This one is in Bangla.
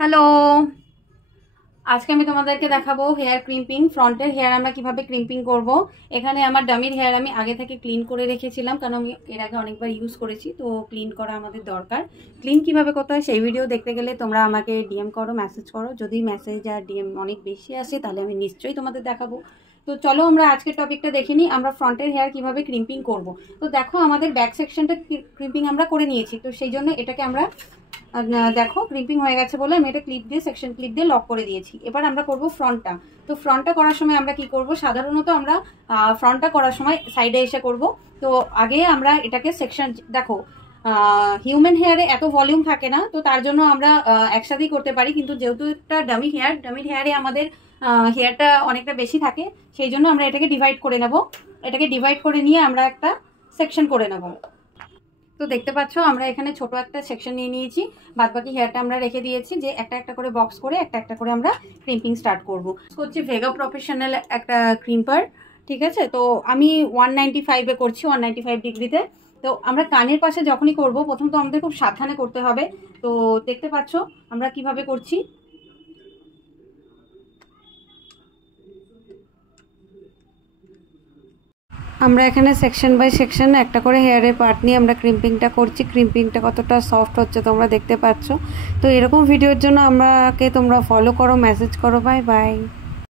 হ্যালো, আজকে আমি তোমাদেরকে দেখাবো হেয়ার ক্রিম্পিং। ফ্রন্টের হেয়ার আমরা কিভাবে ক্রিম্পিং করব। এখানে আমার ডামির হেয়ার আমি আগে থেকে ক্লিন করে রেখেছিলাম, কারণ আমি এর আগে অনেকবার ইউজ করেছি, তো ক্লিন করা আমাদের দরকার। ক্লিন কিভাবে করতে হয় সেই ভিডিও দেখতে গেলে তোমরা আমাকে ডিএম করো, মেসেজ করো। যদি মেসেজ আর ডিএম অনেক বেশি আসে তাহলে আমি নিশ্চয়ই তোমাদের দেখাবো। তো চলো আমরা আজকের টপিকটা দেখে নিই, আমরা ফ্রন্টের হেয়ার কিভাবে ক্রিম্পিং করব। তো দেখো আমাদের ব্যাক সেকশনটা ক্রিম্পিং আমরা করে নিয়েছি, তো সেই জন্য এটাকে আমরা দেখো ক্রিম্পিং হয়ে গেছে বলে আমি এটা ক্লিপ দিয়ে সেকশন ক্লিপ দিয়ে লক করে দিয়েছি। এবার আমরা করব ফ্রন্টটা। তো ফ্রন্টটা করার সময় আমরা কি করব, সাধারণত আমরা ফ্রন্টটা করার সময় সাইডে এসে করব। তো আগে আমরা এটাকে সেকশন, দেখো হিউম্যান হেয়ারে এত ভলিউম থাকে না, তো তার জন্য আমরা একসাথেই করতে পারি, কিন্তু যেহেতু একটা ডামির হেয়ারে আমাদের হেয়ারটা অনেকটা বেশি থাকে, সেই জন্য আমরা এটাকে ডিভাইড করে নেব। এটাকে ডিভাইড করে নিয়ে আমরা একটা সেকশন করে নেব। তো দেখতে পাচ্ছ আমরা এখানে ছোট একটা সেকশন নিয়ে নিয়েছি, বাদ বাকি হেয়ারটা আমরা রেখে দিয়েছি যে একটা একটা করে বক্স করে একটা একটা করে আমরা ক্রিম্পিং স্টার্ট করব। করছি ভেগা প্রফেশনাল একটা ক্রিম্পার, ঠিক আছে। তো আমি 195-এ করছি, 195 ডিগ্রিতে। তো আমরা কানের পাশে যখনই করব প্রথম তো আমাদের খুব সাবধানে করতে হবে। তো দেখতে পাচ্ছ আমরা কিভাবে করছি। আমরা এখানে সেকশন বাই সেকশন একটা করে হেয়ারের পার্ট নিয়ে আমরা ক্রিম্পিংটা করছি। ক্রিম্পিংটা কতটা সফট হচ্ছে তোমরা দেখতে পাচ্ছ। তো এরকম ভিডিওর জন্য তোমরা ফলো করো, মেসেজ করো। Bye bye.